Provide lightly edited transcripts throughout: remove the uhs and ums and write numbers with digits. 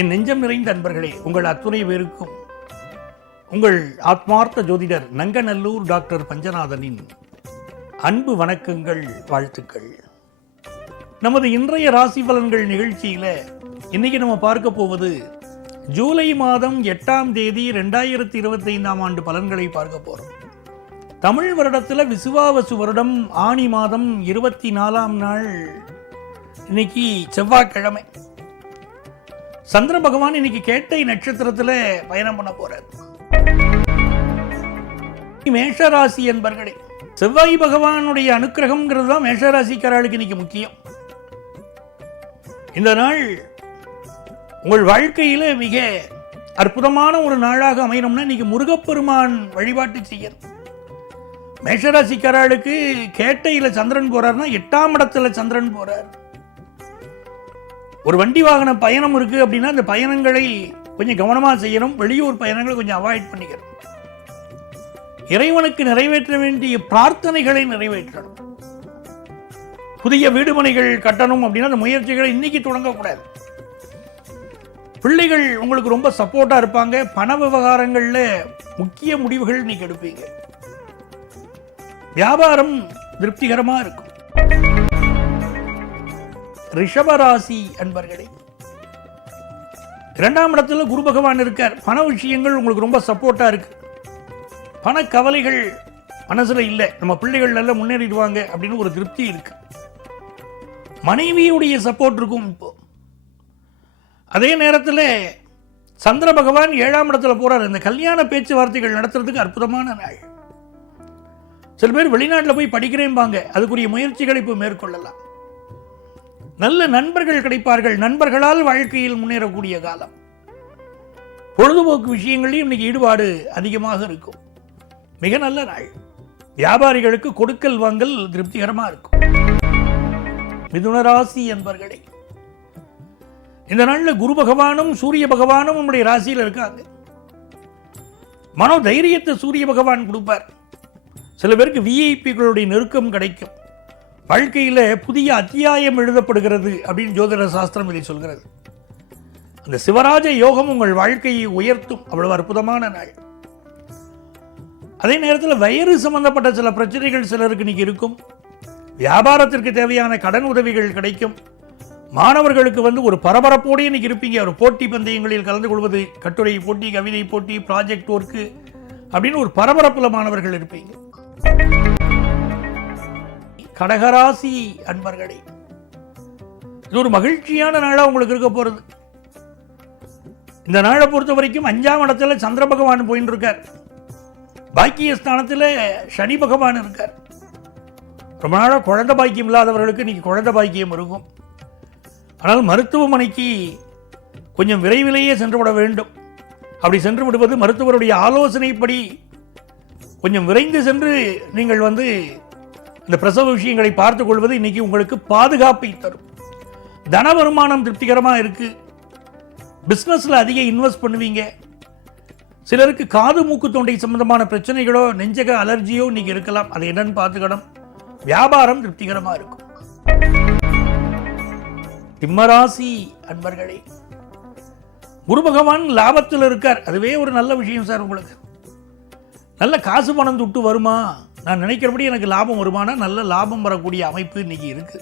என் நெஞ்சம் நிறைந்த அன்பர்களே, உங்கள் அத்துணை பேருக்கும் உங்கள் ஆத்மார்த்த ஜோதிடர் நங்கநல்லூர் டாக்டர் பஞ்சநாதனின் அன்பு வணக்கங்கள், வாழ்த்துக்கள். நமது இன்றைய ராசி பலன்கள் நிகழ்ச்சியில இன்னைக்கு நம்ம பார்க்க போவது ஜூலை மாதம் 8ஆம் தேதி 2025ஆம் ஆண்டு பலன்களை பார்க்க போறோம். தமிழ் வருடத்துல விசுவாவசு வருடம் ஆனி மாதம் 24ஆம் நாள், இன்னைக்கு செவ்வாய்க்கிழமை. சந்திர பகவான் இன்னைக்கு கேட்டை நட்சத்திரத்துல பயணம் பண்ண போறார். மேஷராசி என்பர்களே, செவ்வாய் பகவானுடைய அனுக்கிரகம்ங்கிறது தான் மேஷராசிக்காரர்களுக்கு இன்னைக்கு முக்கியம். இந்த நாள் உங்கள் வாழ்க்கையில மிக அற்புதமான ஒரு நாளாக அமையணும்னா இன்னைக்கு முருகப்பெருமான் வழிபாட்டு செய்யணும். மேஷராசிக்காரர்களுக்கு கேட்டையில சந்திரன் போறாருன்னா 8ஆம் இடத்துல சந்திரன் போறார். ஒரு வண்டி வாகன பயணம் இருக்கு அப்படின்னா அந்த பயணங்களை கொஞ்சம் கவனமா செய்யணும். வெளியூர் பயணங்களை கொஞ்சம் அவாய்ட் பண்ணிக்கணும். இறைவனுக்கு நிறைவேற்ற வேண்டிய பிரார்த்தனைகளை நிறைவேற்றணும். புதிய வீடுமனைகள் கட்டணும் அப்படின்னா அந்த முயற்சிகளை இன்னைக்கு தொடங்கக்கூடாது. பிள்ளைகள் உங்களுக்கு ரொம்ப சப்போர்ட்டா இருப்பாங்க. பண விவகாரங்கள்ல முக்கிய முடிவுகள் இன்னைக்கு எடுப்பீங்க. வியாபாரம் திருப்திகரமா இருக்கும். ரிஷபராசி அன்பர்களே, 2ஆம் இடத்துல குரு பகவான் இருக்கார். பண விஷயங்கள் உங்களுக்கு ரொம்ப சப்போர்ட்டா இருக்கு. பண கவலைகள் மனசுல இல்லை. நம்ம பிள்ளைகள் நல்லா முன்னேறிடுவாங்க அப்படின்னு ஒரு திருப்தி இருக்கு. மனைவியுடைய சப்போர்ட் இருக்கும். இப்போ அதே நேரத்தில் சந்திர பகவான் 7ஆம் இடத்துல போறார். இந்த கல்யாண பேச்சுவார்த்தைகள் நடத்துறதுக்கு அற்புதமான நாள். சில பேர் வெளிநாட்டில் போய் படிக்கிறேன்பாங்க. அதுக்குரிய முயற்சிகளை இப்போ மேற்கொள்ளலாம். நல்ல நண்பர்கள் கிடைப்பார்கள். நண்பர்களால் வாழ்க்கையில் முன்னேறக்கூடிய காலம். பொழுதுபோக்கு விஷயங்களையும் இன்னைக்கு ஈடுபாடு அதிகமாக இருக்கும். மிக நல்ல நாள். வியாபாரிகளுக்கு கொடுக்கல் வாங்கல் திருப்திகரமா இருக்கும். மிதுனராசி என்பர்களே, இந்த நாளில் குரு பகவானும் சூரிய பகவானும் நம்முடைய ராசியில் இருக்காங்க. மனோ தைரியத்தை சூரிய பகவான் கொடுப்பார். சில பேருக்கு விஐபிகளுடைய நெருக்கம் கிடைக்கும். வாழ்க்கையில் புதிய அத்தியாயம் எழுதப்படுகிறது அப்படின்னு ஜோதிட சாஸ்திரம் இதை சொல்கிறது. அந்த சிவராஜ யோகம் உங்கள் வாழ்க்கையை உயர்த்தும். அவ்வளவு அற்புதமான நாள். அதே நேரத்தில் வயிறு சம்பந்தப்பட்ட சில பிரச்சனைகள் சிலருக்கு இன்னைக்கு இருக்கும். வியாபாரத்திற்கு தேவையான கடன் உதவிகள் கிடைக்கும். மாணவர்களுக்கு ஒரு பரபரப்போடு இன்னைக்கு இருப்பீங்க. ஒரு போட்டி பந்தயங்களில் கலந்து கொள்வது, கட்டுரை போட்டி, கவிதை போட்டி, ப்ராஜெக்ட் ஒர்க்கு அப்படின்னு ஒரு பரபரப்புல மாணவர்கள் இருப்பீங்க. கடகராசி அன்பர்களே, இது ஒரு மகிழ்ச்சியான நாளா உங்களுக்கு இருக்க போறது. இந்த நாளை பொறுத்த வரைக்கும் 5ஆம் இடத்துல சந்திர பகவான் போயின்னு இருக்கார். பாக்கியஸ்தானத்தில் சனி பகவான் இருக்கார். ரொம்ப நாளாக குழந்தை பாக்கியம் இல்லாதவர்களுக்கு இன்னைக்கு குழந்தை பாக்கியம் இருக்கும். ஆனால் மருத்துவமனைக்கு கொஞ்சம் விரைவிலேயே சென்று விட வேண்டும். அப்படி சென்று விடுவது மருத்துவருடைய ஆலோசனைப்படி கொஞ்சம் விரைந்து சென்று நீங்கள் இந்த பிரசவ விஷயங்களை பார்த்துக் கொள்வது இன்னைக்கு உங்களுக்கு பாதுகாப்பை தரும். தன வருமானம் திருப்திகரமாக இருக்கு. பிஸ்னஸில் அதிக இன்வெஸ்ட் பண்ணுவீங்க. சிலருக்கு காது மூக்கு தொண்டை சம்பந்தமான பிரச்சனைகளோ நெஞ்சக அலர்ஜியோ இன்னைக்கு இருக்கலாம். அதை என்னன்னு பார்த்துக்கணும். வியாபாரம் திருப்திகரமாக இருக்கும். சிம்மராசி அன்பர்களே, குரு பகவான் லாபத்தில் இருக்கார். அதுவே ஒரு நல்ல விஷயம் சார். உங்களுக்கு நல்ல காசு பணம் துட்டு வருமா, நான் நினைக்கிறபடி எனக்கு லாபம் வருமானா நல்ல லாபம் வரக்கூடிய அமைப்பு இன்னைக்கு இருக்கு.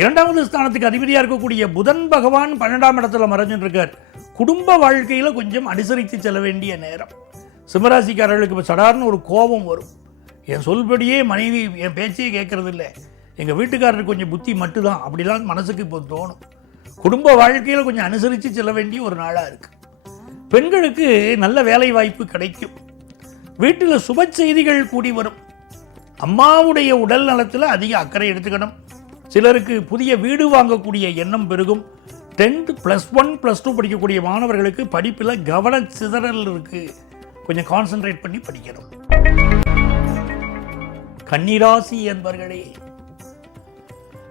2வது ஸ்தானத்துக்கு அதிபதியாக இருக்கக்கூடிய புதன் பகவான் 12ஆம் இடத்துல மறைஞ்சுட்டு இருக்கார். குடும்ப வாழ்க்கையில் கொஞ்சம் அனுசரித்து செல்ல வேண்டிய நேரம். சிம்மராசிக்காரர்களுக்கு இப்போ சடார்னு ஒரு கோபம் வரும். என் சொல்படியே மனைவி என் பேச்சையே கேட்கறது இல்லை, எங்கள் வீட்டுக்காரருக்கு கொஞ்சம் புத்தி மட்டும்தான், அப்படிலாம் மனசுக்கு இப்போ தோணும். குடும்ப வாழ்க்கையில் கொஞ்சம் அனுசரித்து செல்ல வேண்டிய ஒரு நாளாக இருக்குது. பெண்களுக்கு நல்ல வேலை வாய்ப்பு கிடைக்கும். வீட்டில் சுப செய்திகள் கூடி வரும். அம்மாவுடைய உடல் நலத்தில் அதிக அக்கறை எடுத்துக்கணும். சிலருக்கு புதிய வீடு வாங்கக்கூடிய எண்ணம் பெருகும். 10th +1 +2 படிக்கக்கூடிய மாணவர்களுக்கு படிப்பில் கவன சிதறல் இருக்கு. கொஞ்சம் கான்சென்ட்ரேட் பண்ணி படிக்கணும். கன்னிராசி என்பர்களே,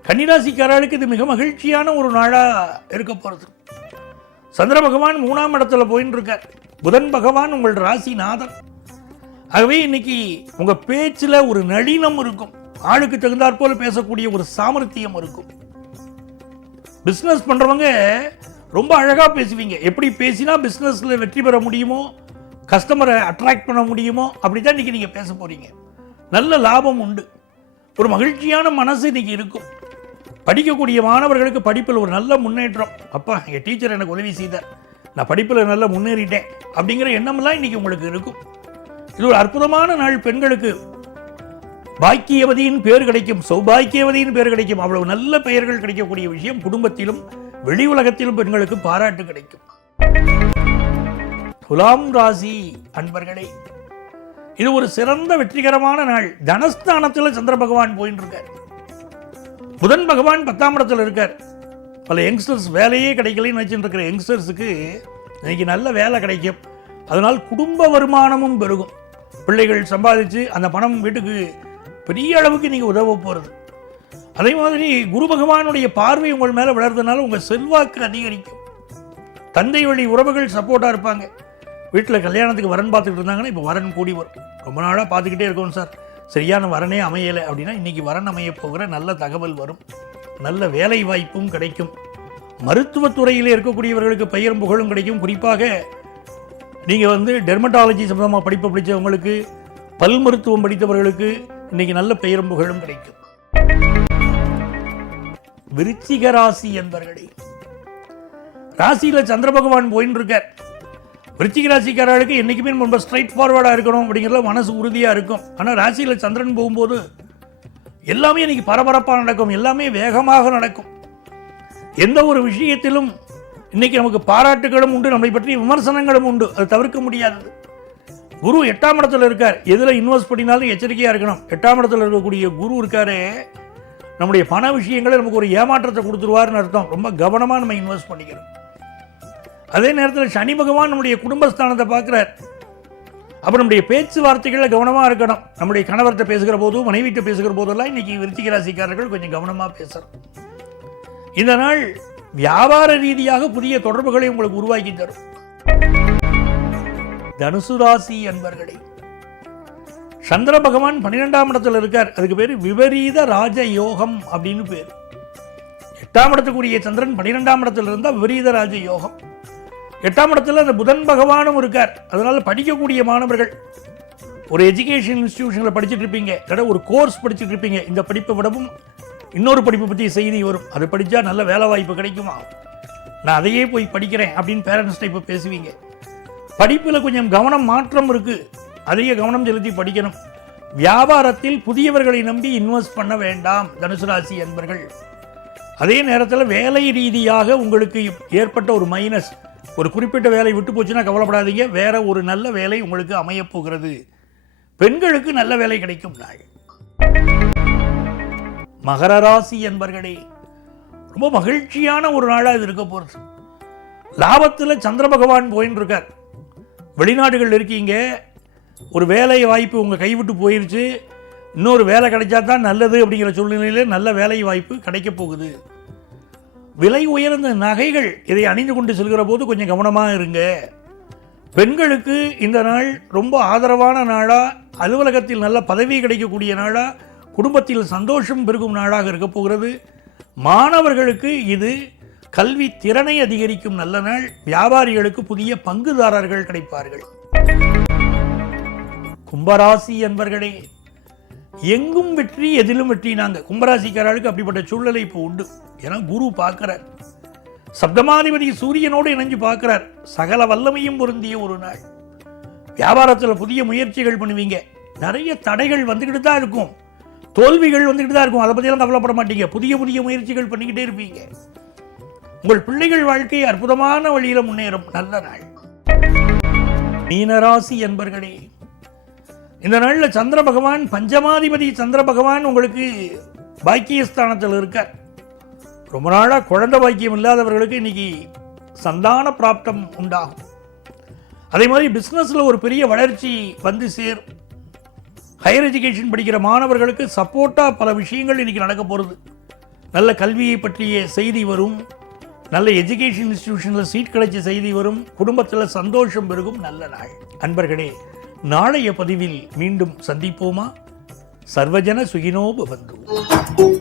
கன்னிராசிக்காரர்களுக்கு இது மிக மகிழ்ச்சியான ஒரு நாளா இருக்க போறது. சந்திர பகவான் 3ஆம் இடத்துல போயின்னு இருக்கார். புதன் பகவான் உங்கள் ராசிநாதன். ஆகவே இன்னைக்கு உங்க பேச்சில் ஒரு நளினம் இருக்கும். ஆளுக்கு தகுந்தாற் போல பேசக்கூடிய ஒரு சாமர்த்தியம் இருக்கும். பிஸ்னஸ் பண்ணுறவங்க ரொம்ப அழகாக பேசுவீங்க. எப்படி பேசினா பிஸ்னஸில் வெற்றி பெற முடியுமோ, கஸ்டமரை அட்ராக்ட் பண்ண முடியுமோ, அப்படி தான் இன்றைக்கி நீங்கள் பேச போகிறீங்க. நல்ல லாபம் உண்டு. ஒரு மகிழ்ச்சியான மனசு இன்றைக்கி இருக்கும். படிக்கக்கூடிய மாணவர்களுக்கு படிப்பில் ஒரு நல்ல முன்னேற்றம். அப்பா, என் டீச்சர் எனக்கு உதவி செய்தார், நான் படிப்பில் நல்லா முன்னேறிட்டேன் அப்படிங்கிற எண்ணமெல்லாம் இன்றைக்கி உங்களுக்கு இருக்கும். இது ஒரு அற்புதமான நாள். பெண்களுக்கு பாக்கியவதியின் பேர் கிடைக்கும், சௌபாக்கியவதியின் பேர் கிடைக்கும். அவ்வளவு நல்ல பெயர்கள் கிடைக்கக்கூடிய விஷயம். குடும்பத்திலும் வெளி உலகத்திலும் பெண்களுக்கு பாராட்டு கிடைக்கும். துலாம் ராசி அன்பர்களே, இது ஒரு சிறந்த வெற்றிகரமான நாள். தனஸ்தானத்தில் சந்திர பகவான் போயின்னு இருக்கார். புதன் பகவான் 10ஆம் இடத்துல இருக்கார். பல யங்ஸ்டர்ஸ் வேலையே கிடைக்கலன்னு நினைச்சுட்டு இருக்கிற யங்ஸ்டர்ஸுக்கு இன்னைக்கு நல்ல வேலை கிடைக்கும். அதனால் குடும்ப வருமானமும் பெருகும். பிள்ளைகள் சம்பாதிச்சு அந்த பணம் வீட்டுக்கு பெரிய அளவுக்கு நீங்கள் உதவ போகிறது. அதே மாதிரி குரு பகவானுடைய பார்வை உங்கள் மேலே விளர்றதுனால உங்கள் செல்வாக்கு அதிகரிக்கும். தந்தை வழி உறவுகள் சப்போர்ட்டாக இருப்பாங்க. வீட்டில் கல்யாணத்துக்கு வரன் பார்த்துக்கிட்டு இருந்தாங்கன்னா இப்போ வரன் கூடி வரும். ரொம்ப நாளாக பார்த்துக்கிட்டே இருக்கோம் சார், சரியான வரனே அமையலை அப்படின்னா இன்றைக்கி வரன் அமைய போகிற நல்ல தகவல் வரும். நல்ல வேலை வாய்ப்பும் கிடைக்கும். மருத்துவத்துறையில் இருக்கக்கூடியவர்களுக்கு பெயரும் புகழும் கிடைக்கும். குறிப்பாக நீங்கள் டெர்மட்டாலஜி சம்பந்தமாக படிப்பு படித்தவங்களுக்கு, பல் மருத்துவம் படித்தவர்களுக்கு இன்னைக்கு நல்ல பெயரும் புகழும் கிடைக்கும். விருச்சிக ராசி என்பர்களே, ராசியில் சந்திர பகவான் போயின்னு இருக்கார். விருச்சிக ராசிக்காரர்களுக்கு என்றைக்குமே ரொம்ப ஸ்ட்ரைட் ஃபார்வர்டாக இருக்கணும் அப்படிங்கிறத மனசு உறுதியாக இருக்கும். ஆனால் ராசியில் சந்திரன் போகும்போது எல்லாமே இன்னைக்கு பரபரப்பாக நடக்கும், எல்லாமே வேகமாக நடக்கும். எந்த ஒரு விஷயத்திலும் இன்னைக்கு நமக்கு பாராட்டுகளும் உண்டு, நம்மை பற்றி விமர்சனங்களும் உண்டு. அது தவிர்க்க முடியாதது. குரு 8ஆம் இடத்துல இருக்கார். எதில் இன்வெஸ்ட் பண்ணினாலும் எச்சரிக்கையாக இருக்கணும். 8ஆம் இடத்துல இருக்கக்கூடிய குரு இருக்காரு, நம்முடைய பண விஷயங்களை நமக்கு ஒரு ஏமாற்றத்தை கொடுத்துருவார்னு அர்த்தம். ரொம்ப கவனமாக நம்ம இன்வெஸ்ட் பண்ணிக்கிறோம். அதே நேரத்தில் சனி பகவான் நம்முடைய குடும்பஸ்தானத்தை பார்க்குறார். அப்போ நம்முடைய பேச்சுவார்த்தைகளில் கவனமாக இருக்கணும். நம்முடைய கணவர்கிட்ட பேசுகிற போதும் மனைவிட்ட பேசுகிற போதெல்லாம் இன்னைக்கு விருச்சிக ராசிக்காரர்கள் கொஞ்சம் கவனமாக பேசுகிறோம். இந்த நாள் வியாபார ரீதியாக புதிய தொடர்புகளை உங்களுக்கு உருவாக்கி தரும். தனுசு ராசி அன்பர்களே, சந்திர பகவான் 12ஆம் இடத்துல இருக்கார். அதுக்கு பேர் விபரீத ராஜ யோகம் அப்படின்னு பேர். 8ஆம் இடத்துக்குரிய சந்திரன் 12ஆம் இடத்துல இருந்தால் விபரீத ராஜ யோகம். 8ஆம் இடத்துல அந்த புதன் பகவானும் இருக்கார். அதனால படிக்கக்கூடிய மாணவர்கள் ஒரு எஜுகேஷன் இன்ஸ்டிடியூஷனில் படிச்சுட்டு இருப்பீங்க, கடை ஒரு கோர்ஸ் படிச்சுட்டு இருப்பீங்க. இந்த படிப்பை விடவும் இன்னொரு படிப்பை பற்றி செய்தி வரும். அது படித்தா நல்ல வேலை வாய்ப்பு கிடைக்குமா, நான் அதையே போய் படிக்கிறேன் அப்படின்னு பேரண்ட்ஸ்ட்டை இப்போ பேசுவீங்க. படிப்பில் கொஞ்சம் கவனம் மாற்றம் இருக்குது, அதிக கவனம் செலுத்தி படிக்கணும். வியாபாரத்தில் புதியவர்களை நம்பி இன்வெஸ்ட் பண்ண வேண்டாம் தனுசு ராசி அன்பர்கள். அதே நேரத்தில் வேலை ரீதியாக உங்களுக்கு ஏற்பட்ட ஒரு மைனஸ், ஒரு குறிப்பிட்ட வேலை விட்டு போச்சுன்னா கவலைப்படாதீங்க, வேற ஒரு நல்ல வேலை உங்களுக்கு அமையப் போகிறது. பெண்களுக்கு நல்ல வேலை கிடைக்கும் நாள். மகர ராசி என்பர்களே, ரொம்ப மகிழ்ச்சியான ஒரு நாளாக இது இருக்க போகிறது. லாபத்தில் சந்திர பகவான் போயின்னு இருக்கார். வெளிநாடுகள் இருக்கீங்க, ஒரு வேலை வாய்ப்பு உங்கள் கைவிட்டு போயிடுச்சு, இன்னொரு வேலை கிடைச்சா தான் நல்லது அப்படிங்கிற சூழ்நிலையில் நல்ல வேலை வாய்ப்பு கிடைக்க போகுது. விலை உயர்ந்த நகைகள் இதை அணிந்து கொண்டு செல்கிற போது கொஞ்சம் கவனமாக இருங்க. பெண்களுக்கு இந்த நாள் ரொம்ப ஆதரவான நாளாக, அலுவலகத்தில் நல்ல பதவி கிடைக்கக்கூடிய நாளாக, குடும்பத்தில் சந்தோஷம் பெருகும் நாளாக இருக்க போகிறது. மாணவர்களுக்கு இது கல்வி திறனை அதிகரிக்கும் நல்ல நாள். வியாபாரிகளுக்கு புதிய பங்குதாரர்கள் கிடைப்பார்கள். கும்பராசி என்பர்களே, எங்கும் வெற்றி எதிலும் வெற்றி. நாங்கள் கும்பராசிக்காரர்களுக்கு அப்படிப்பட்ட சூழ்நிலை இப்போ உண்டு. ஏன்னா குரு பார்க்கிறார், சப்தமாதிபதி சூரியனோடு இணைஞ்சு பார்க்கிறார். சகல வல்லமையும் பொருந்திய ஒரு நாள். வியாபாரத்தில் புதிய முயற்சிகள் பண்ணுவீங்க. நிறைய தடைகள் வந்துக்கிட்டு தான் இருக்கும், தோல்விகள் வந்துக்கிட்டு தான் இருக்கும். அதை பற்றியெல்லாம் கவலைப்பட மாட்டீங்க. புதிய புதிய முயற்சிகள் பண்ணிக்கிட்டே இருப்பீங்க. உங்கள் பிள்ளைகள் வாழ்க்கை அற்புதமான வழியில் முன்னேறும் நல்ல நாள். மீனராசி என்பர்களே, இந்த நாளில் சந்திர பகவான், பஞ்சமாதிபதி சந்திர பகவான் உங்களுக்கு பாக்கியஸ்தானத்தில் இருக்கார். ரொம்ப நாளாக குழந்தை பாக்கியம் இல்லாதவர்களுக்கு இன்னைக்கு சந்தான பிராப்தம் உண்டாகும். அதே மாதிரி பிஸ்னஸில் ஒரு பெரிய வளர்ச்சி வந்து சேரும். ஹையர் எஜுகேஷன் படிக்கிற மாணவர்களுக்கு சப்போர்ட்டாக பல விஷயங்கள் இன்றைக்கி நடக்க போகிறது. நல்ல கல்வியை பற்றிய செய்தி வரும், நல்ல எஜுகேஷன் இன்ஸ்டிடியூஷனில் சீட் கிடைச்ச செய்தி வரும், குடும்பத்தில் சந்தோஷம் பெருகும் நல்ல நாள். அன்பர்களே, நாளைய பதிவில் மீண்டும் சந்திப்போமா? சர்வஜன சுகினோ பவந்து.